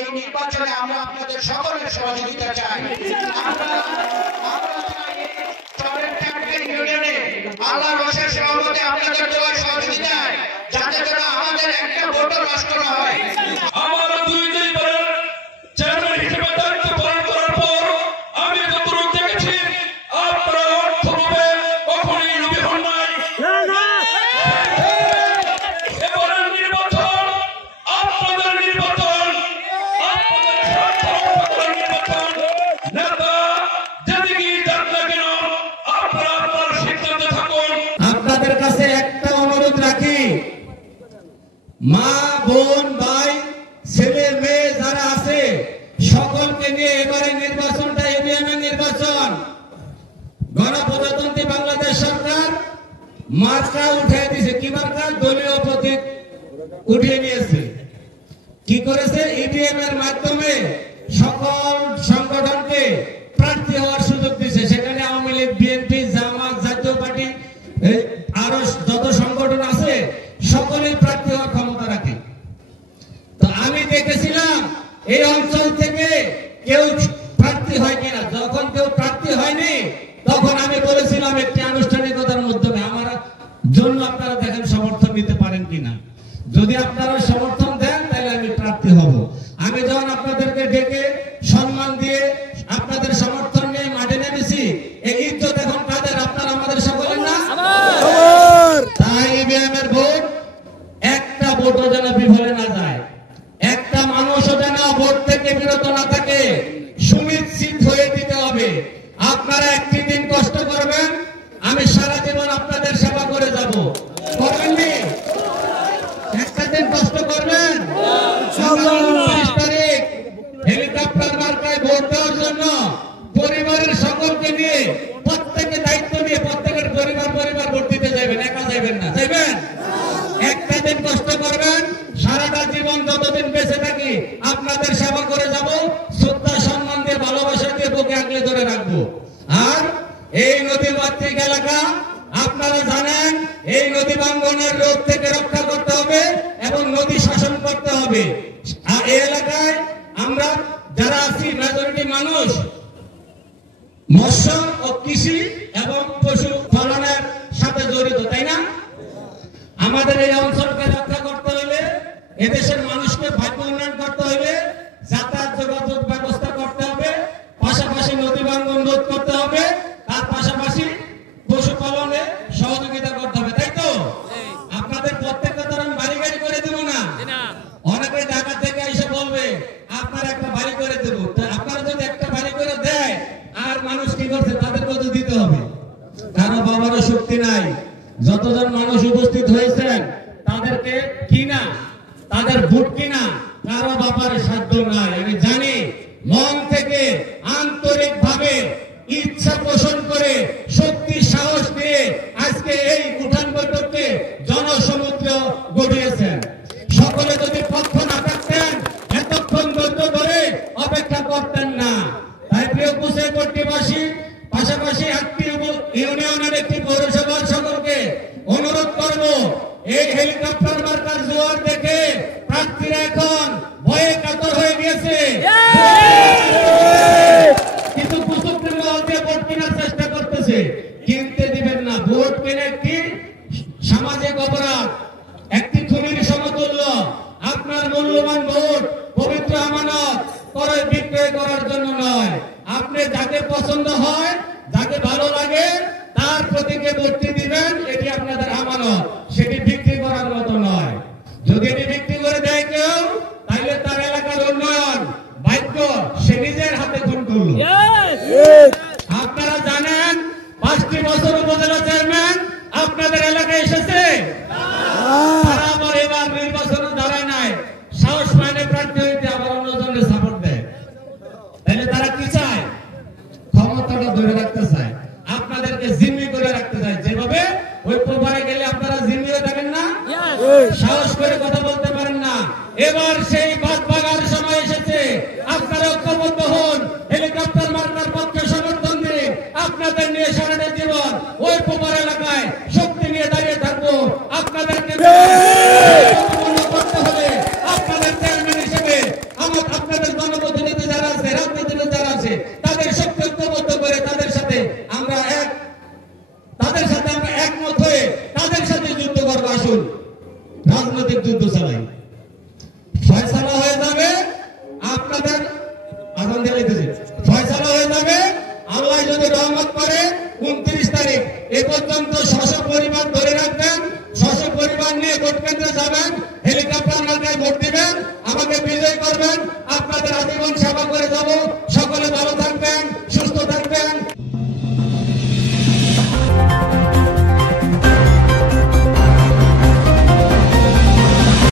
এই নির্বাচনে আমরা আপনাদের সকলের সহযোগিতা চাই। আমরা চাই চরের ট্যাক্টর ইউনিয়নে আল্লাহর অশেষ রহমতে আপনাদের দোয়ার সহযোগিতায় যাতে করে আমাদের একটা ভোটও নষ্ট না হয়। আমরা দুইবার চেয়ারম্যান হিসেবে দায়িত্ব পালন করার পর আমি যতটুকু দেখেছি আপনারা অর্থভাবে কখনোই লোভী হন নাই। এবারের নির্বাচন আপনাদের নির্বাচন, আপনাদের নির্বাচন। নেতা যেদিকেই যান না কেন আপনারা আপনার সিদ্ধান্তে থাকুন। আপনাদের কাছে একটা অনুরোধ রাখি, মা বোন ভাই ছেলে মেয়ে যারা আছে সকলকে নিয়ে এবারে নির্বাচনটা ইভিএমের নির্বাচন। গণপ্রজাতন্ত্রী বাংলাদেশ সরকার মার্কা উঠিয়ে দিয়েছে। কি মার্কা? দলীয় প্রতীক উঠিয়ে নিয়েছে। কি করেছে? ইভিএম এর মাধ্যমে সকল সংগঠনকে প্রার্থী হওয়ার সুযোগ দিয়েছে। সেখানে আওয়ামী লীগ, বিএনপি, জামাত, জাতীয় পার্টি আরো যত সংগঠন আছে সকলেই প্রার্থী হওয়ার ক্ষমতা রাখে। তো আমি দেখেছিলাম এই অঞ্চল থেকে কেউ প্রার্থী হয় কিনা। যখন কেউ প্রার্থী হয়নি তখন আমি বলেছিলাম একটি আনুষ্ঠানিকতার মাধ্যমে আমার জন্য আপনারা দেখেন সমর্থন দিতে পারেন কিনা। যদি আপনারা সমর্থন দেন তাহলে আমি প্রার্থী হব। আমি যখন আপনাদেরকে ডেকে সম্মান দিয়ে আপনাদের সমর্থন নিয়ে মাঠে নেমেছি, এই ইজ্জত এখন কাদের? আপনারা আমাদের সকলের না। তাই ইভিএম এর ভোট একটা ভোটও যেন বিফলে না যায়, একটা মানুষও যেন ভোট থেকে বিরত না থাকে, সুনিশ্চিত হয়ে দিতে হবে। আপনারা একটি দিন কষ্ট করবেন, আমি সারা জীবন আপনাদের সেবা করে যাব। করবেননি? একটা দিন কষ্ট করবেন। 29 তারিখ হেলিকপ্টার মার্কায় ভোট দেওয়ার জন্য পরিবারের সকলকে নিয়ে প্রত্যেকে দায়িত্ব নিয়ে প্রত্যেকের পরিবার ভোট দিতে যাবেন, একা যাবেন না। যাবেন? একটা দিন কষ্ট করবেন, সারাটা জীবন যতদিন বেঁচে থাকি আপনাদের সেবা করে যাব, শ্রদ্ধা সম্মান দিয়ে ভালোবাসা দিয়ে বুকে আগলে ধরে রাখবো। আর এই নদী মাতৃক এলাকা আপনারা জানেন এই নদী ভাঙ্গনের রোধ থেকে রক্ষা করতে হবে এবং নদী শাসন করতে হবে। আর এই এলাকায় আমরা যারা আছি মেজরিটি মানুষ মৎস্য ও কৃষি এবং পশু পালনের সাথে জড়িত, তাই না? আমাদের এই অঞ্চলকে রক্ষা করতে হলে, এদেশের মানুষকে ভাগ্য উন্নয়ন করতে হলে যাতায়াত যোগাযোগ ব্যবস্থা করতে হবে, পাশাপাশি নদী ভাঙ্গন রোধ করতে হবে, তার পাশাপাশি পশুপালনে সহযোগিতা করতে হবে, তাই তো? আপনাদের প্রত্যেকটা ধরুন বাড়ি গাড়ি করে দেবো না। অনেকে ঢাকা থেকে এসে বলবে আপনার একটা বাড়ি করে দেবো। আপনারা যদি একটা বাড়ি করে দেয় আর মানুষ কি করছে তাদেরকে তো দিতে হবে। কারো বাবারও শক্তি নাই। যতজন মানুষ উপস্থিত হয়েছেন তাদেরকে কিনা, তাদের ভোট কিনা কারো বাবার সাধ্য নাই। আমি জানি মন থেকে আন্তরিক ভাবে ইচ্ছা পোষণ করে শক্তি সাহস দিয়ে আজকে এই উঠান বৈঠককে জনসমুদ্র গড়িয়েছেন। সকলে যদি পক্ষ না থাকতেন এতক্ষণ ধৈর্য ধরে অপেক্ষা করতেন না। তাই প্রিয় কুশাইপট্টিবাসী, পাশাপাশি 8টি ইউনিয়নের একটি পৌরসভার সকলকে অনুরোধ করব, এই হেলিকপ্টার মার্কার জোয়ার দেখে প্রার্থীরা এখন ভয়ে কাতর হয়ে গিয়েছে। কিন্তু কুচক্রী মহল দিয়ে ভোট কেনার চেষ্টা করতেছে। কিনতে দিবেন না। ভোট কেনা একটি সামাজিক অপরাধ, একটি খুনির সমতুল্য। আপনার মূল্যবান ভোট পবিত্র আমানত ক্রয় বিক্রয় করার জন্য নয়। আপনি যাকে পছন্দ হয়, যাকে ভালো লাগে তার প্রতীকে ভোটটি দিবেন, এটি আপনাদের আমানত। সেটি বিক্রি করার মতো নয়। যদি এটি বিক্রি করে দেয় কেউ, তাহলে তার এলাকার উন্নয়ন ভাগ্য সে নিজের হাতে খুন করলো। আপনারা জানেন 5টি বছর উপজেলা চেয়ারম্যান আপনাদের এলাকায় এসেছে, তারা আবার এবার নির্বাচনে দাঁড়ায় নাই, সাহস পায়নি প্রার্থী হইতে, আবার অন্যজনের সাপোর্ট দেয়। তাহলে তারা কি চায়? ক্ষমতাটা ধরে রাখতে চায়, আপনাদেরকে জিম্মি করে রাখতে চায়। যেভাবে ওই আপনাদের জনপ্রতিনিধি যারা আছে, রাজনীতিবিদ যারা আছে, তাদের শক্তি ঐক্যবদ্ধ করে তাদের সাথে আমরা একমত হয়ে তাদের সাথে যুদ্ধ করবো। আসুন রাজনৈতিক যুদ্ধ চালাই, ফয়সালা হয়ে যাবে। আপনাদের আদান দিতে ফয়সালা হয়ে যাবে। আল্লাহ যদি রহমত করে 29